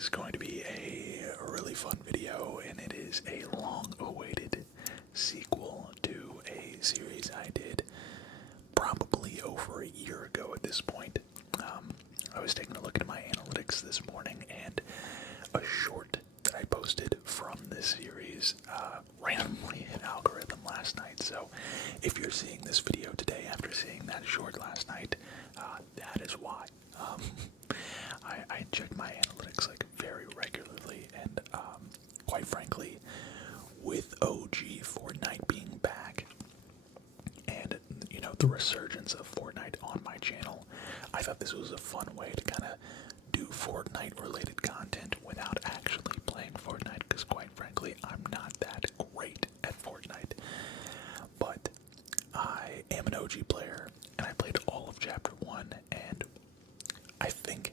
is going to be a really fun video, and it is a long-awaited sequel to a series I did probably over a year ago at this point. I was taking a look at my analytics this morning, and a short that I posted from this series randomly hit algorithm last night. So if you're seeing this video today after seeing that short last night, that is why. I check my analytics like very regularly, and quite frankly, with OG Fortnite being back and the resurgence of Fortnite on my channel, I thought this was a fun way to kind of do Fortnite related content without actually playing Fortnite, because quite frankly I'm not that great at Fortnite. But I am an OG player, and I played all of Chapter 1, and I think,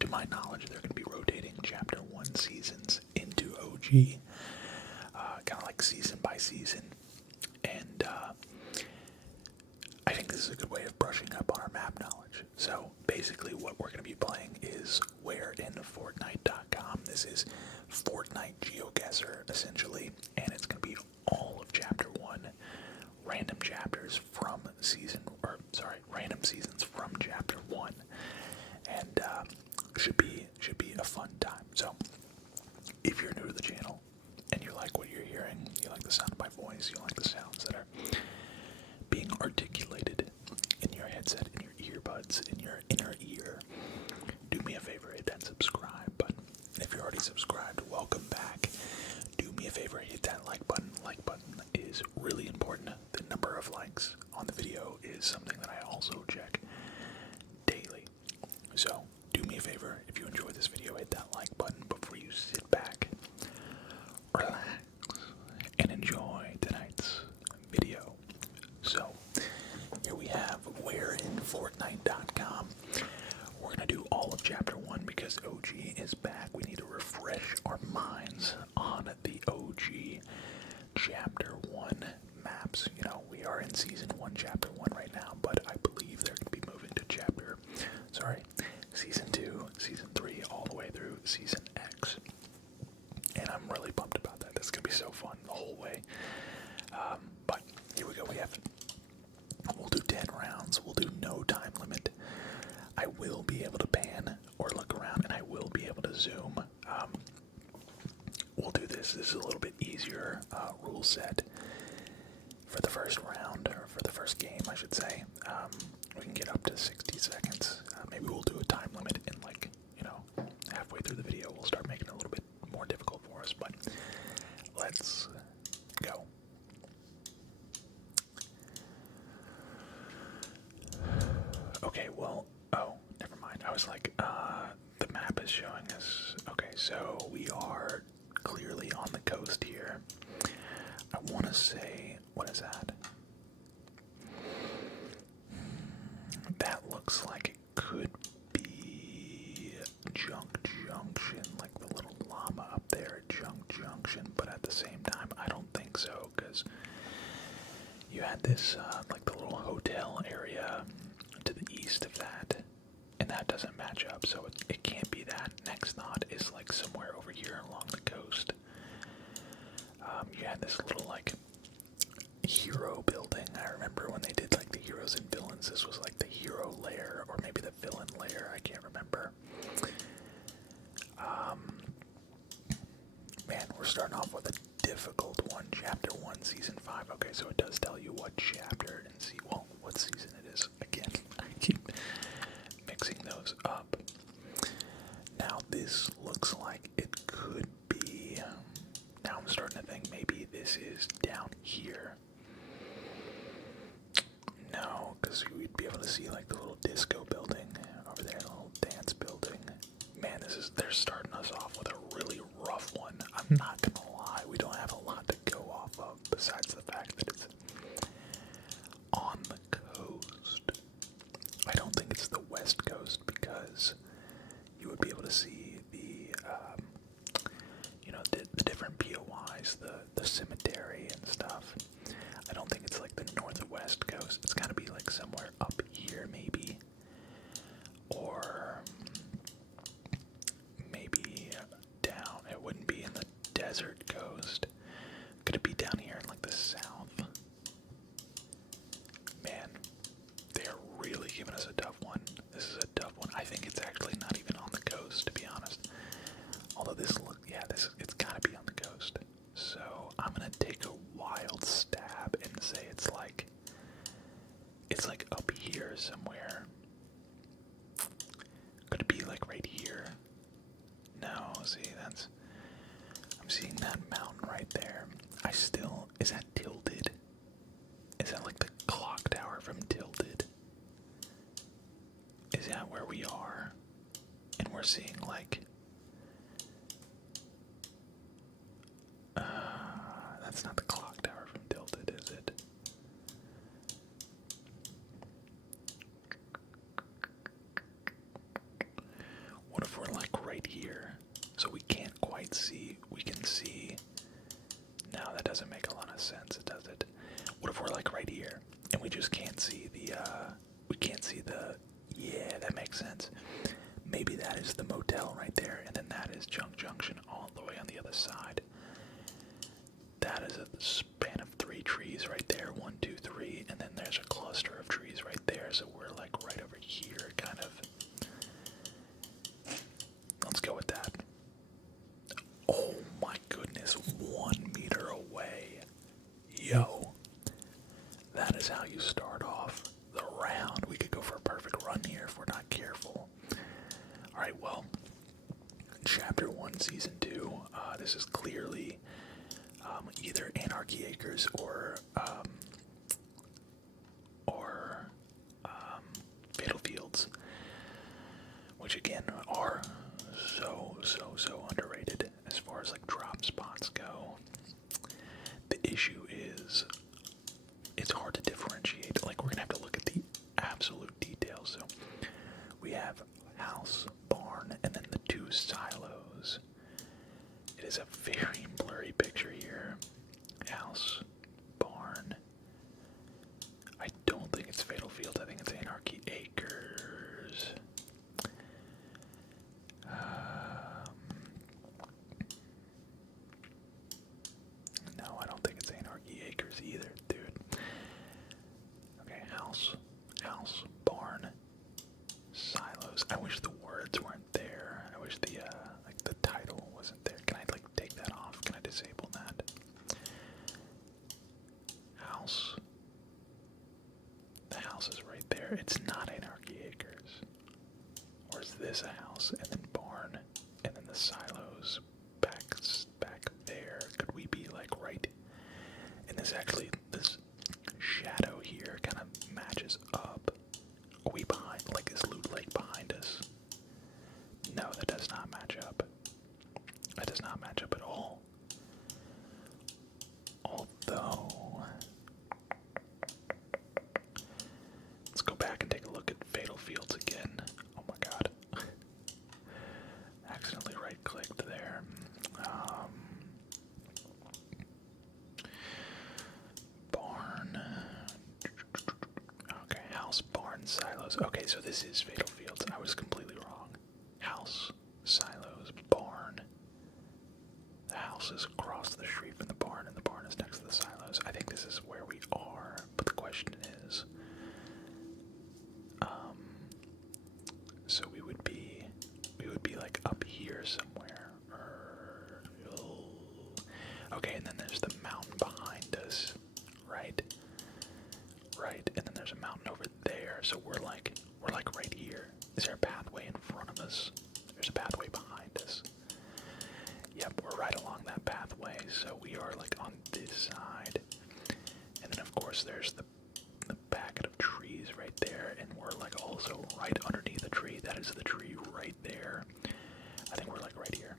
to my knowledge, they're going to be rotating Chapter 1 seasons into OG, kind of like season by season, and I think this is a good way of brushing up on our map knowledge. So basically what we're going to be playing is whereinfortnite.com. This is Fortnite Geoguessr, essentially, and it's going to be all of Chapter 1, random seasons from Chapter 1, and should be a fun time. So if you're new to the channel and you like what you're hearing, you like the sound of my voice, you like the sounds that are being articulated in your headset, in your earbuds, in your inner ear, do me a favor, hit that subscribe button. If you're already subscribed, welcome back. Do me a favor, hit that like button. Like button is really important. The number of likes on the video is something that I also check daily. So do me a favor, if you enjoy this video, hit that like button before you sit back, relax, and enjoy tonight's video. So here we have whereinfortnite.com. We're going to do all of Chapter 1 because OG is back. We need to refresh our minds on the OG Chapter 1 maps. We are in Season 1, Chapter 1 right now, but I believe they're going to be moving to Season 2, Season 3, all the way through Season X. And I'm really pumped about that. This is going to be so fun the whole way. But here we go. We'll do 10 rounds. We'll do no time limit. I will be able to pan or look around, and I will be able to zoom. We'll do this. This is a little bit easier rule set for the first round, or for the first game, I should say. We can get up to 60 seconds. Maybe we'll do a time limit, and halfway through the video, we'll start making it a little bit more difficult for us. But let's go. Okay, well, oh, never mind. I was like, the map is showing us. Okay, so we are clearly on the coast here. I want to say, what is that? That looks like it could be Junk Junction, like the little llama up there at Junk Junction, but at the same time, I don't think so, because you had this, like the little hotel area to the east of that, and that doesn't match up, so it can't be that. Next thought is like somewhere over here along the coast. You had this little like hero building. I remember when they did like the heroes and villains, this was like the hero lair, or maybe the villain lair, I can't remember. Man, we're starting off with a difficult one. Chapter 1, Season 5. Okay, so it does tell you what chapter and what season it is. Again, I keep mixing those up. Now, this looks like it could be... Now I'm starting to think maybe this is down here. No, because we'd be able to see like the little disco building over there, the little dance building. Man, they're starting us off with a really rough one. I'm not gonna lie, we don't have a lot to go off of besides the fact that it's on the coast. I don't think it's the west coast, because you would be able to see the the different POIs, the cemetery and stuff. I don't think it's like the north or west coast. It's gotta be like somewhere up here maybe. see, I'm seeing that mountain right there. Is that Tilted? Is that like the clock tower from Tilted? Is that where we are? And we're seeing like, that's not the clock tower from Tilted, is it? What if we're like right here? So we can't quite see. We can see. No, that doesn't make a lot of sense, does it? What if we're like right here and we just can't see yeah, that makes sense. Maybe that is the motel right there, and then that is Junk Junction all the way on the other side. That is a span of 3 trees right there. 1, 2, 3, and then there's a cluster of trees right there. So we're like right over here, kind of. Let's go with that. Oh my goodness, 1 meter away. Yo. That is how you start off the round. We could go for a perfect run here if we're not careful. Alright, well, Chapter 1, Season 2. This is clearly either Anarchy Acres or Fatal Fields, which again are so underrated as far as like drop spots go. The issue is it's hard to differentiate. Like, we're gonna have to look at the absolute details. So we have house, barn, and then the 2 silos. It is a very blurry picture here. House, barn. I don't think it's Fatal Fields. I think it's Anarchy Acres. No, I don't think it's Anarchy Acres either, dude. Okay, house, barn, silos. I wish the words weren't there. I wish the like the title wasn't there. Can I like take that off? Can I disable that? House. The house is right there. It's not Anarchy Acres. Or is this a house and then barn and then the silos back there? Could we be like right? And this shadow here kind of matches up. Are we behind? Like, is Loot Lake behind us? No, that does not match up. That does not match up at all. Although, let's go back and take a look at Fatal Fields again. Oh my god. Accidentally right-clicked there. Barn. Okay, house, barn, silos. Okay, so this is Fatal Fields. I was completely wrong. House, silos, barn. The house is across the street from the barn, and the barn is next to the silos. I think this is where we are, but the question is, so we would be like up here somewhere. Okay, and then there's the mountain behind us, right? Right, and then there's a mountain over there. So we're like right here. Is there a pathway in front of us? There's a pathway behind us. Yep, we're right along that pathway. So we are like on this side, and then of course there's the packet of trees right there, and we're like also right underneath the tree. That is the tree right there. I think we're like right here.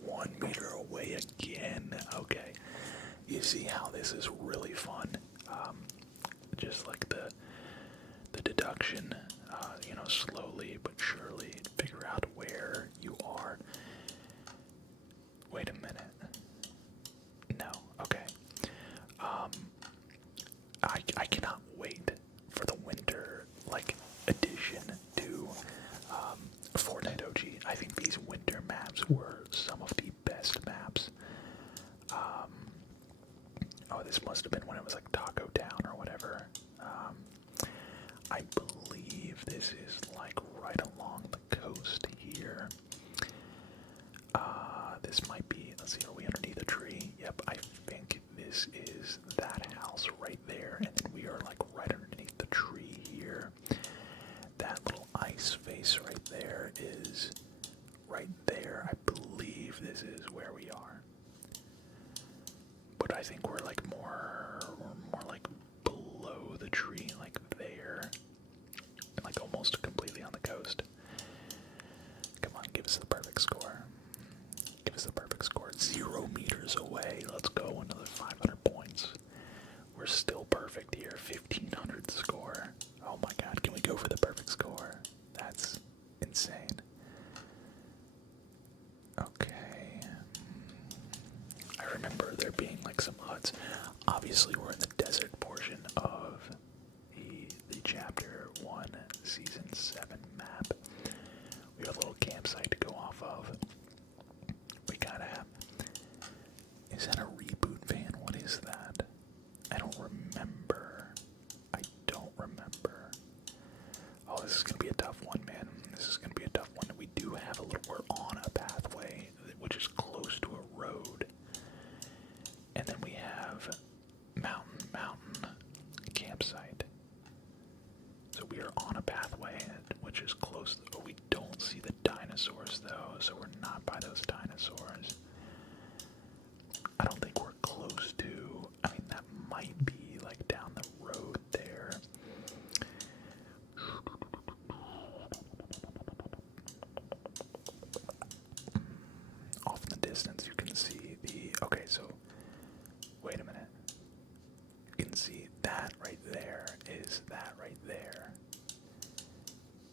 1 meter away again. Okay. You see how this is really fun. Just like the deduction, slowly but surely figure out where you are. Wait a minute. No. Okay. I cannot wait for the winter addition to Fortnite OG. I think these winter maps were some of the best maps. Oh, this must have been when it was like Taco Town or whatever. I believe this is like right along the coast here. This might be, let's see, are we underneath a tree? Yep, I think this is that house right there, and then we are like right underneath the tree here. That little ice face right there is right there. I believe this is where we are. But I think we're like more like below the tree, like there. Like almost completely on the coast. Come on, give us the perfect score. Give us the perfect score. 0 meters away. Let's go. Another 500 points. We're still perfect here. 1500 score. Oh my god, can we go for the perfect score? That's insane. Okay. I remember there being like some huts. Obviously, we're in the desert portion of the Chapter 1, Season 7 map. We have a little campsite to go off of. We gotta have... Is that a reboot van? What is that? I don't remember. I don't remember. Oh, this is gonna be a tough one, man. This is gonna be a tough one. We do have a little... We're on a pathway, which is close to a road. And then we have mountain campsite. So we are on a pathway, which is close. Oh, we don't see the dinosaurs, though, so we're not by those dinosaurs. I don't think we're close to... I mean, that might be, like, down the road there. Off in the distance, you can see the... Okay, so... Wait a minute. You can see that right there is that right there.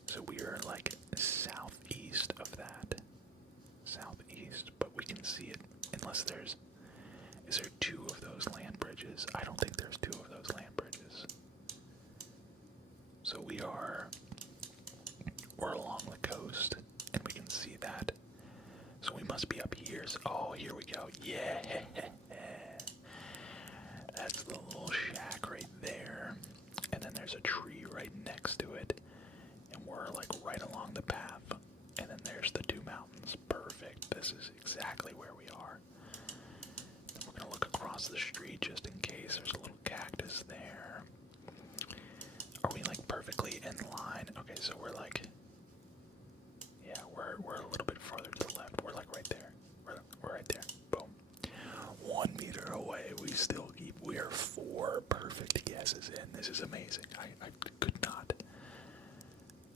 So we are, like, southeast of that. Southeast, but we can see it unless there's... Is there 2 of those land bridges? I don't think there's 2 of those land bridges. So we're along the coast, and we can see that. So we must be up here. So, oh, here we go. Yeah. That's the little shack right there. And then there's a tree right next to it. And we're like right along the path. And then there's the 2 mountains. Perfect. This is exactly where we are. Then we're gonna look across the street just in case there's a little cactus there. Are we like perfectly in line? Okay, so we're like, yeah, we're a little bit farther to the left. We're like right there. We're right there. Boom. 1 meter away. We are 4 perfect guesses in. This is amazing. I could not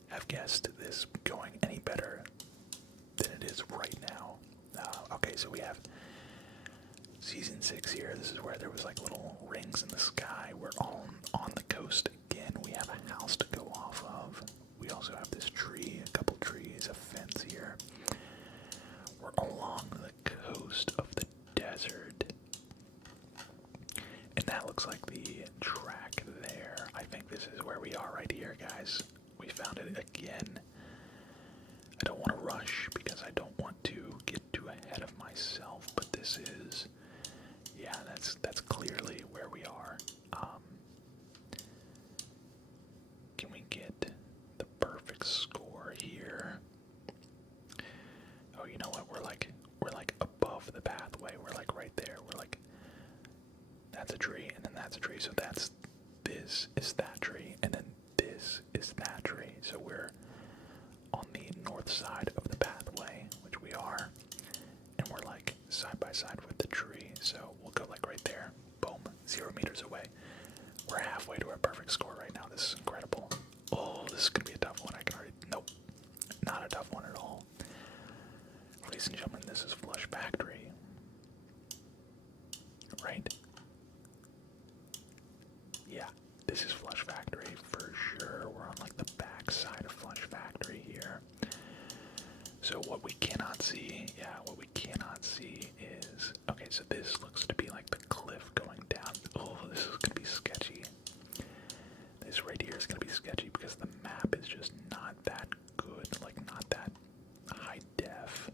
have guessed this going any better than it is right now. Okay, so we have Season 6 here. This is where there was like little rings in the sky. We're on the coast again. We have a house to go off of. We also have this tree, a couple trees, a fence here. We're along the coast of the desert. And that looks like the track there. I think this is where we are right here, guys. We found it again. I don't want to rush because I don't want to get too ahead of myself, but this is... Yeah, that's clearly where we are. Can we get the perfect score here? Oh, you know what? We're like above the pathway. We're like right there. We're like, that's a tree, and then that's a tree. So this is that tree, and then this is that tree. So we're on the north side of the pathway, which we are, and we're like side by side with the tree. So we'll go like right there. Boom. 0 meters away. We're halfway to our perfect score right now. This is incredible. Oh, this is gonna be a tough one. I can already... Nope. Not a tough one at all. Ladies and gentlemen, this is Flush Factory. Right? Yeah, this is Flush Factory for sure. We're on like the back side of Flush Factory here. So what we cannot see, what we cannot see is... Okay, so this looks to be like the cliff going down. Oh, this is gonna be sketchy. This right here is gonna be sketchy because the map is just not that good, like not that high def.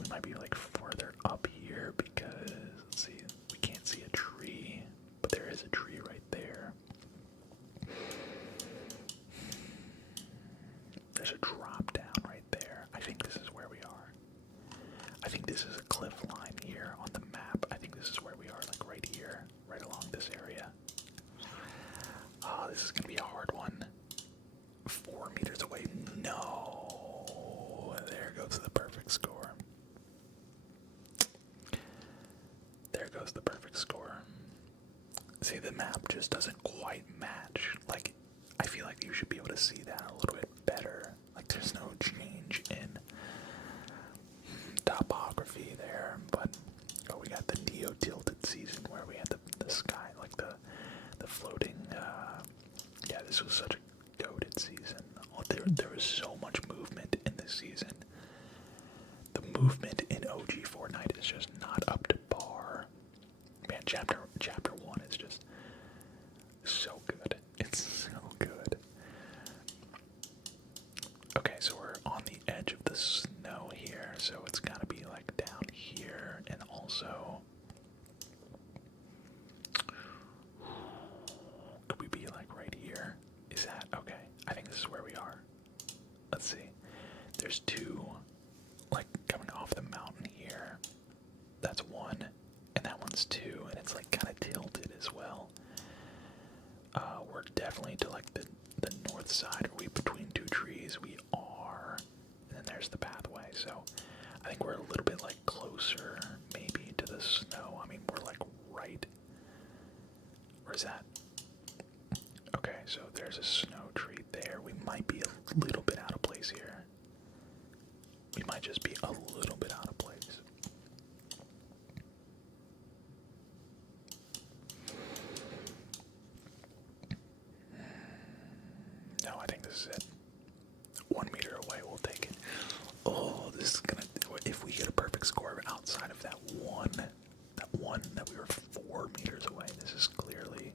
We might be like further up here because, let's see, we can't see a tree, but there is a tree right there. There's a drop down right there. I think this is where we are. I think this is a cliff line here on the map. I think this is where we are, like right here, right along this area. Oh, this is gonna be a hard one. say the map just doesn't quite match. Like, I feel like you should be able to see that a little bit better. Like, there's no change in topography there, but we got the neo-tilted season where we had the sky, like the floating, yeah, this was such a goated season. There was so much movement in this season. The movement in OG Fortnite is just not up to par. Man, chapter 1 is just so good. It's so good. Okay, so we're on the edge of the snow here, so it's gotta be like down here, and also could we be like right here? Is that okay? I think this is where we are. Let's see. There's two like coming off the mountain here. That's one, and that one's two, and it's like kind of tilted as well. We're definitely to like the north side. Are we between two trees? We are. And then there's the pathway. So I think we're a little bit like closer maybe to the snow. I mean, we're like right. Where is that? Okay, so there's a snow tree there. We might be a little bit out of place here. We might just be a little bit out of place. No, I think this is it. 1 meter away, we'll take it. Oh, this is gonna. If we get a perfect score outside of that one that we were 4 meters away, this is clearly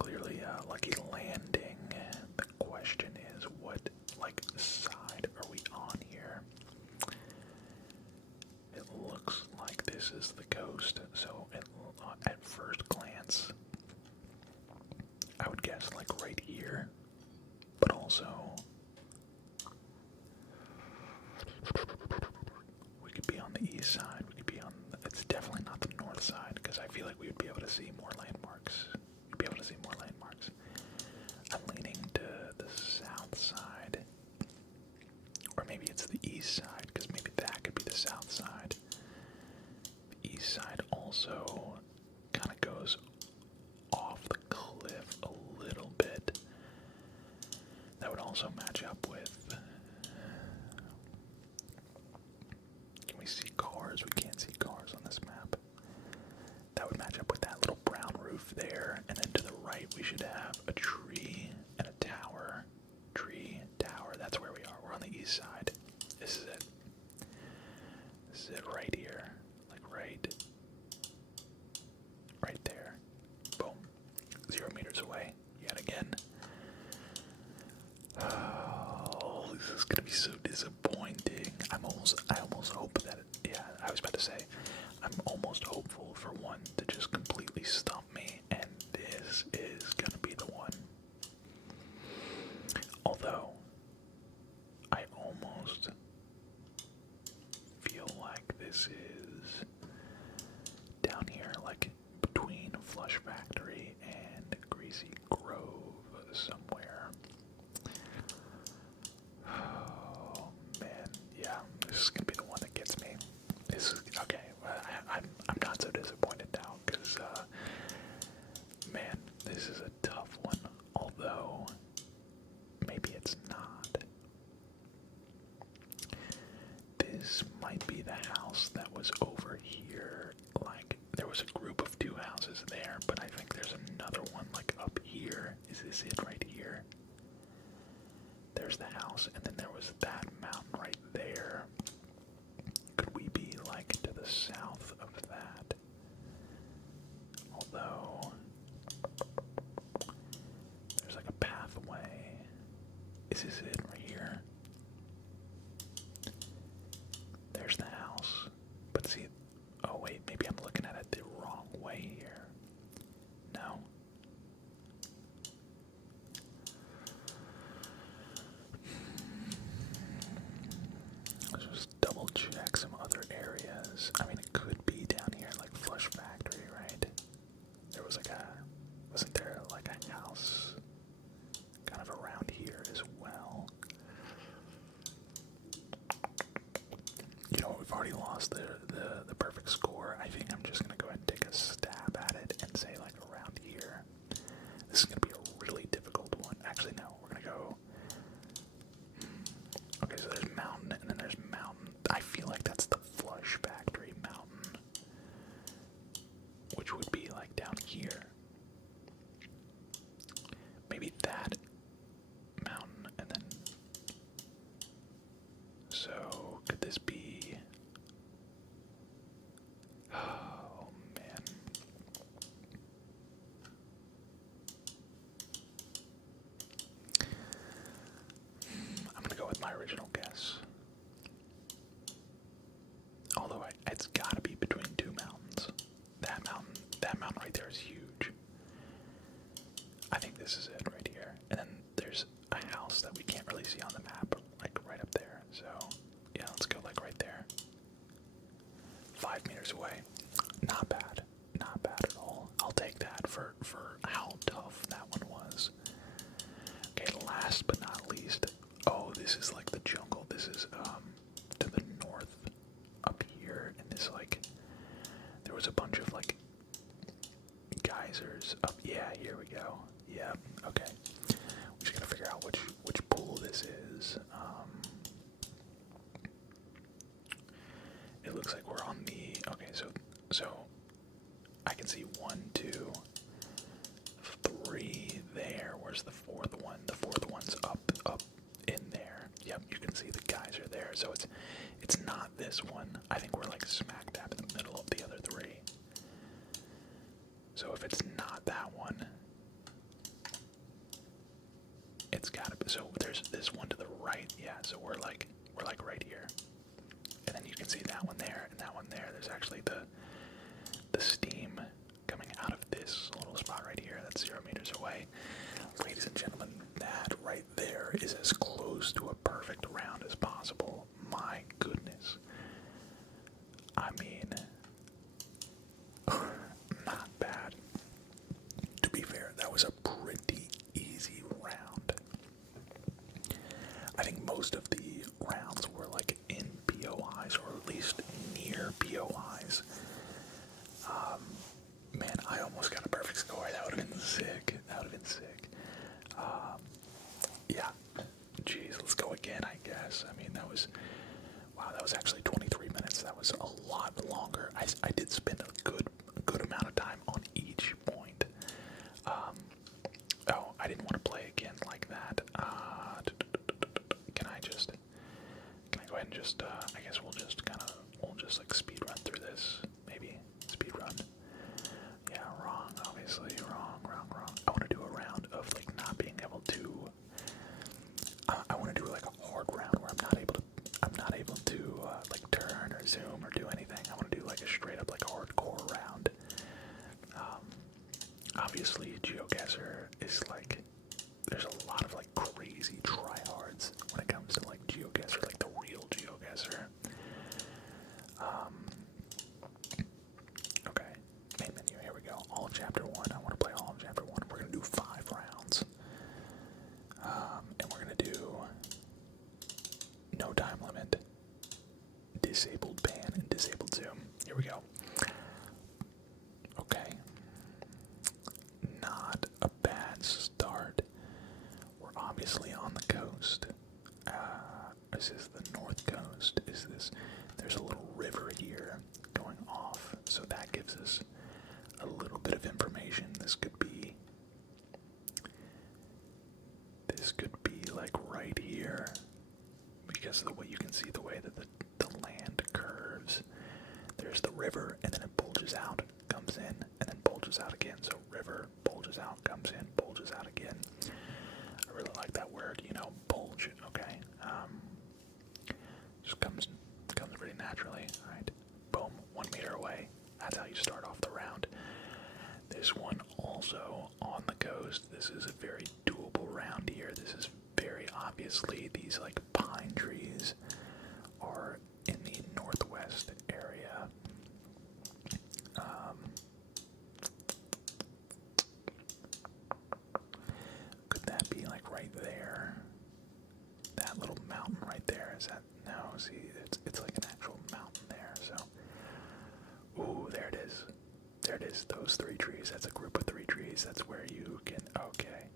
a lucky landing. The question is, what like side are we on here? It looks like this is the coast, so at first glance, I would guess like right here, but also we could be on the east side. We could be on. It's definitely not the north side because I feel like we would be able to see more landmarks. We'd be able to see more landmarks. I'm leaning to the south side, or maybe it's the east side because maybe that could be the south side. The east side also kind of goes off the cliff a little bit. That would also match up with. Can we see cars? We can't see cars on this map. That would match up with that little brown roof there, and then to the right we should have a tree and a tower. Tree, tower, that's where we are. We're on the east side. This is it. This is it right here. Like right there. Boom. 0 meters away. Yet again. Oh, this is gonna be so disappointing. I almost hope that yeah, I was about to say, I'm almost hopeful for one to just completely stump me, and this is gonna be the one. Although, I almost feel like this is down here, like between Flush Factory and Greasy Grove somewhere. Oh man, yeah, this is gonna be the one that gets me. This is okay. I'm not so disappointed now because man, this is a tough one. Although maybe it's not. This might be the house that was over here. Like there was a group of 2 houses there, but I think there's another one like up here. Is this it right here? There's the house, and then there was that mountain right there. Could we be like to the south of that? Although there's like a pathway. Is this it right here? There's the house. But see, oh wait, maybe I'm looking at it the wrong way here. No. Let's just double check some other areas. I mean, it could be down here, like Flush Factory, right? There was like wasn't there like a house kind of around here as well? You know, we've already lost the perfect score. I think I'm just gonna go ahead and take a stab at it and say like around here. This is gonna be a really difficult one. Actually, no, we're gonna go. Okay, so there's mountain, and then there's mountain. I feel like that's the Flush Factory mountain, which would be like down here. Maybe that mountain, and then. So, could this be. Oh, man. I'm gonna go with my original guess. Although it's gotta be between two mountains. That mountain right there is huge. I think this is it right here. And then there's a house that we can't really see on the map, like right up there. So, yeah, let's go like right there. 5 meters away. Not bad. Not bad at all. I'll take that for how tough that one was. Okay, last but not least. Oh, this is like the jungle. This is to the north up here, and this like there was a bunch of like geysers up. Yeah, here we go. Yep. Okay. We're just gonna figure out which pool this is. It looks like we're on the. Okay, so I can see 1, 2, 3 there. Where's the fourth one? The fourth one's up in there. Yep, you can see the geyser there. So it's not this one. I think we're like smack dab in the middle of the other 3. So if it's not that one, it's gotta be. So there's this one to the right. Yeah. So we're like right here, and then you can see that one there and that one there. There's actually the steam coming out of this little spot right here. That's 0 meters away. Ladies and gentlemen, that right there is as close to a perfect round as possible. My goodness. I mean, not bad. To be fair, that was a pretty easy round. I think most of the rounds were like in POIs, or at least near POIs. Man, I almost got a perfect score. That would have been sick. Yeah. Jeez, let's go again, I guess. I mean, that was actually 23 minutes. That was a lot longer. I did spend a good amount of time on each point. Oh, I didn't want to play again like that. Can I go ahead and just, I guess we'll just like speed run through this, maybe. Speed run. Yeah, wrong, obviously, wrong. I want to do a round of like not being able to, I want to do like a hard round where I'm not able to like turn or zoom or do anything. I want to do like a straight up like hardcore round. Obviously Geoguessr is like, there's a lot of like crazy tryhards when it comes to like Geoguessr, like the real Geoguessr. Okay, main menu, here we go. All of chapter 1, I want to play all of chapter 1. We're going to do 5 rounds. And we're going to do no time limit, disabled pan, and disabled zoom. Here we go. Okay. Not a bad start. We're obviously on the coast. This is the north coast. There's a little river here going off, so that gives us a little bit of information. This could be like right here, because of the way you can see the way that the land curves. There's the river, and then it bulges out, comes in, and then bulges out again. So river, bulges out, comes in, bulges out again. I really like that word, bulge, okay? Just comes pretty naturally. Alright, boom, 1 meter away. That's how you start off the round. This one also on the coast. This is a very doable round here. This is very obviously, these like pine trees are in the northwest area. Could that be like right there? That little mountain right there, is that? No, see, it's like an actual mountain there, so. Ooh, there it is. There it is, those 3 trees. That's a where you can, okay.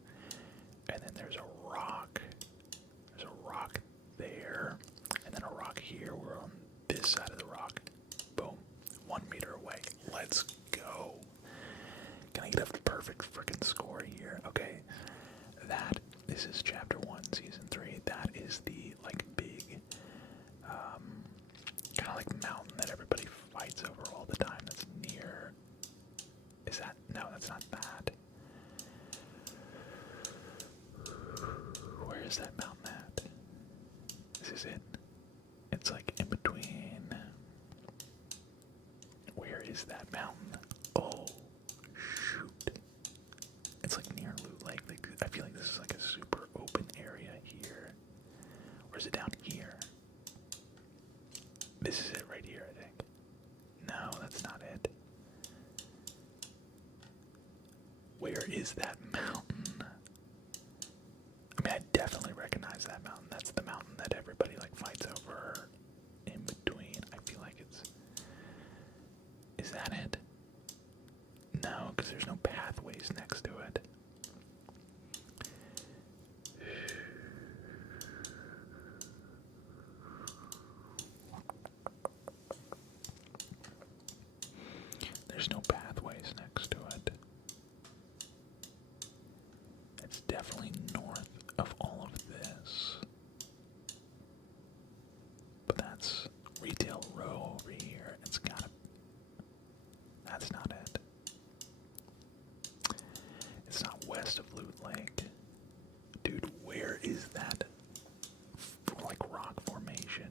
And then there's a rock. There's a rock there. And then a rock here. We're on this side of the rock. Boom. 1 meter away. Let's go. Can I get a perfect freaking score here? Okay. This is chapter 1, season 3. That is the, like, big, kind of like mountain that everybody fights over all the time. That's near. Is that? No, that's not that. Where is that mountain at? This is it. It's like in between. Where is that mountain? Oh, shoot. It's like near Loot Lake. Like, I feel like this is like a super open area here. Or is it down here? This is it right here, I think. No, that's not it. Where is that mountain? I mean, I definitely recognize that mountain. That's the mountain that everybody like fights over in between. I feel like it's... Is that it? No, because there's no pathways next to it. There's no pathways next to it. It's definitely north of all of this. But that's Retail Row over here. It's gotta... That's not it. It's not west of Loot Lake. Dude, where is that, like, rock formation?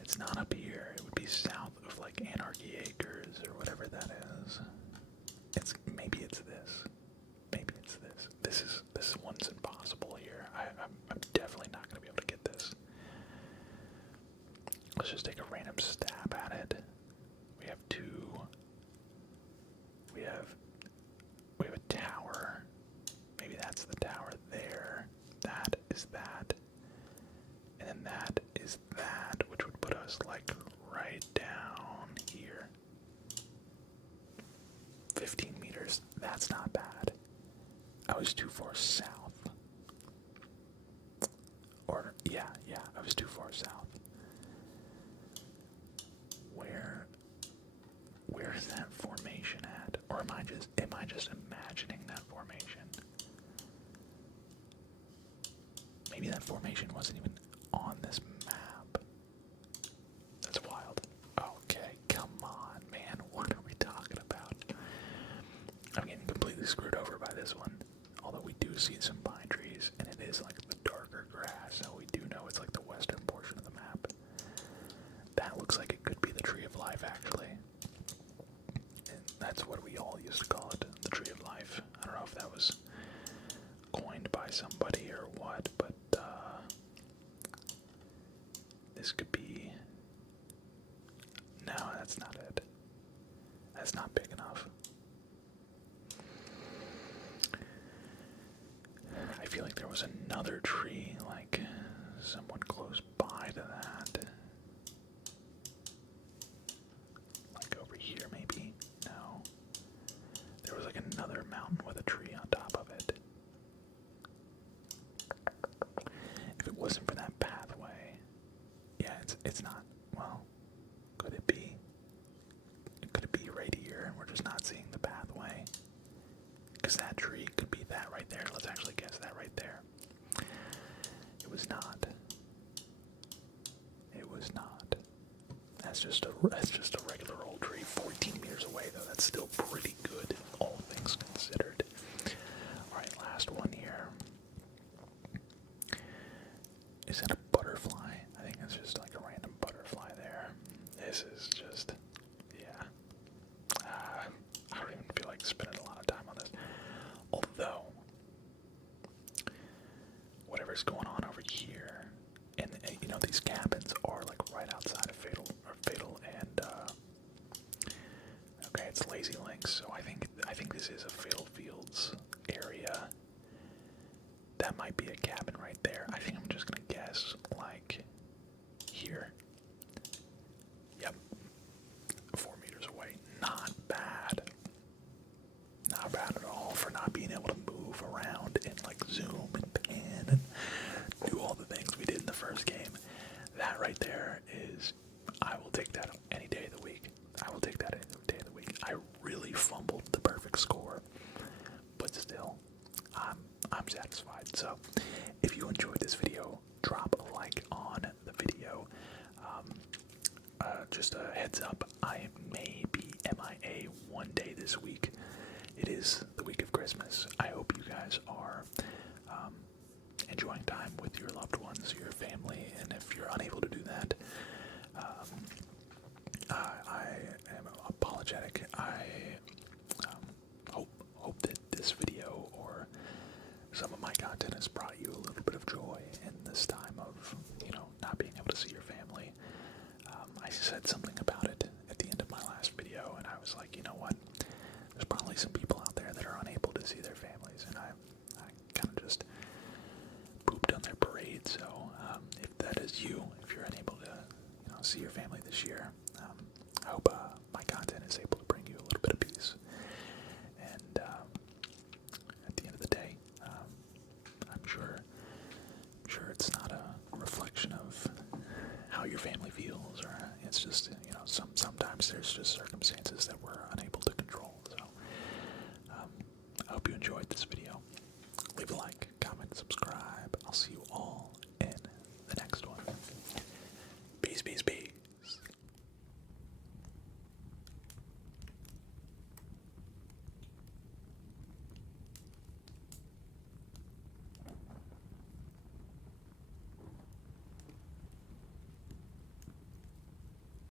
It's not up here. It would be south of, like, Anarchy Acres or whatever that is. Maybe it's this. Maybe it's this. This one's impossible here. I'm definitely not gonna be able to get this. Let's just take a random stab at it. We have two. We have a tower. Maybe that's the tower there. That is that. And then that is that, which would put us like right down here. 15 meters. That's not bad. I was too far south. Or, yeah, I was too far south. Where is that formation at? Or am I just imagining that formation? Maybe that formation wasn't even on this map. That's wild. Okay, come on, man. What are we talking about? I'm getting completely screwed over by this one. Although we do see some pine trees, and it is like the darker grass, so we do know it's like the western portion of the map. That looks like it could be the Tree of Life, actually. And that's what we all used to call it, the Tree of Life. I don't know if that was coined by somebody or what, but this could be... No, that's not it. That's not big enough. I feel like there was another tree, like someone close by to that. Like over here, maybe? No. There was like another mountain with a tree on top of it. If it wasn't for that pathway, yeah, it's not. Well, could it be? Could it be right here and we're just not seeing the pathway? Because that tree could be that right there. Let's actually guess that right there. It was not. It was not. That's just a regular old tree. 14 meters away though. That's still pretty good, all things considered. All right, last one here. Is that a butterfly? I think it's just like a random butterfly there. This is just, yeah. I don't even feel like spending a lot of time on this. Although, whatever's going on over here, and you know these cabins are like right outside of Fatal and okay, it's Lazy Links. So I think this is a Fatal Fields area. That might be a cabin right there. I think I'm just gonna guess like here. Yep, 4 meters away. Not bad. bad at all for not being able to move around and like zoom and pan and do all the things we did in the first game. That right there is, I will take that any day of the week. I will take that any day of the week. I really fumbled the perfect score, but still, I'm satisfied. So, if you enjoyed this video, drop a like on the video. Just a heads up, I may be MIA one day this week. It is the week of Christmas. I hope you guys are enjoying time with your loved ones, your family, and if you're unable to do that, I am apologetic. I hope that this video or some of my content has brought you a little bit of joy in this time of, not being able to see your family. I said something about it at the end of my last video, and I was like, you know what? There's probably some people out there that are unable to see their families, and I kind of just pooped on their parade. So if that is you, if you're unable to, see your family this year, I hope my content is able to bring you a little bit of peace. And at the end of the day, I'm sure it's not a reflection of how your family feels, or it's just, sometimes there's just circumstances that we're unable to control. So I hope you enjoyed this video. Leave a like, comment, subscribe.